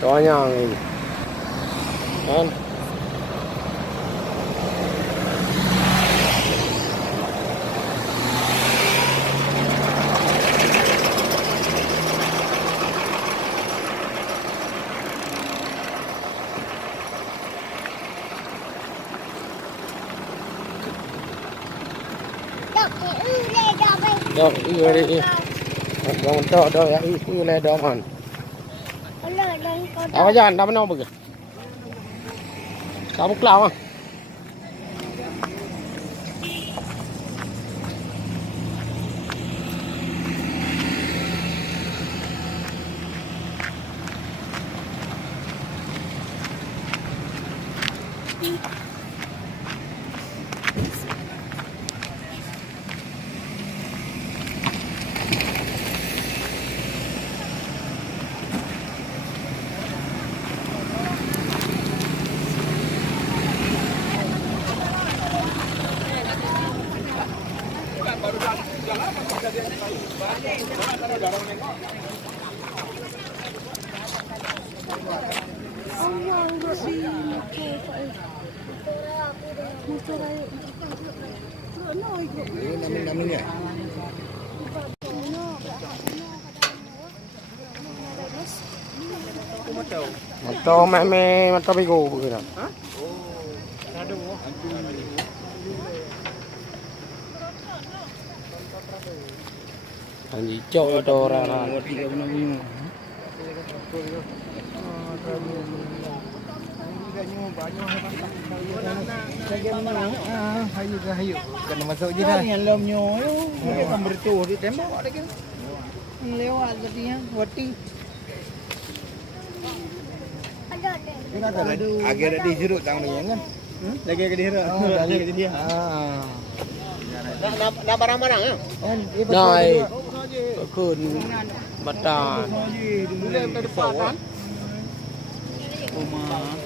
Doanya ni. Kan? Dok, ini. Jangan tok ya, ini le dok kan. Apa jangan, dah mana begitu? Kamu kelar ah. Ini namanya. Mantap, mantap bego begini. Hah? Oh, ada bu. Anji cok itu orang. Hayu. Kena masuk je dah. Yang lemnya tu, dia kan bertuah di tembok ada kan. Lewat tadinya, wati. Agak ada di jeruk tang ni kan? Lagi ada di jeruk. Lagi ada dia. Nak barang-barang ya? Nai. Kun batan. Dulu depan kan? Rumah.